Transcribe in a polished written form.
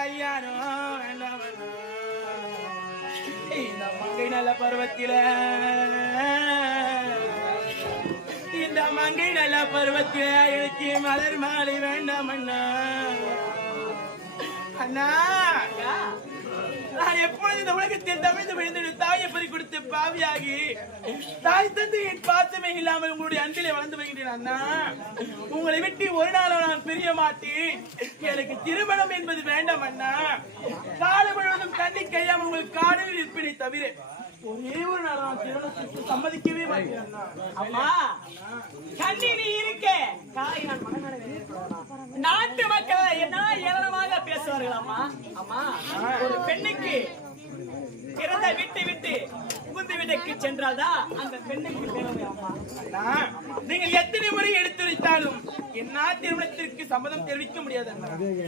கல்யாணம் வேண்டாம் இந்த மங்கை நல்ல பருவத்தில இந்த மங்கை நல்ல பருவத்தில எனக்கு மலர் மாலை வேண்டாம் அண்ணா அண்ணா நான் எப்பொழுது இந்த உலகத்தில் தமிழ்ந்து விழுந்து தாயை பறி கொடுத்து பாவியாகி தாய் தந்து என் பாசமே இல்லாமல் உங்களுடைய அன்பிலே வளர்ந்து வருகிறேன் அண்ணா. உங்களை விட்டு ஒரு நாளும் நான் பிரிய மாட்டேன். எனக்கு திருமணம் என்பது வேண்டாம் அண்ணா. காலம் முழுவதும் கண்ணி கையாமல் உங்கள் காலில் இருப்பினை தவிர ஒரே ஒரு நாள் நான் திருமணத்திற்கு சம்மதிக்கவே மாட்டேன் அண்ணா. அம்மா கண்ணி நீ இருக்க நாட்டு மக்கள் என்ன ஏளனமாக பேசுவார்கள் அம்மா. அம்மா ஒரு பெண்ணுக்கு பிறந்த விட்டு விட்டு புகுந்து விடைக்கு சென்றால்தான் அந்த பெண்ணுக்கு பெருமை அம்மா. நீங்கள் எத்தனை முறை எடுத்துரைத்தாலும் என்ன திருமணத்திற்கு சம்மதம் தெரிவிக்க முடியாது அண்ணா.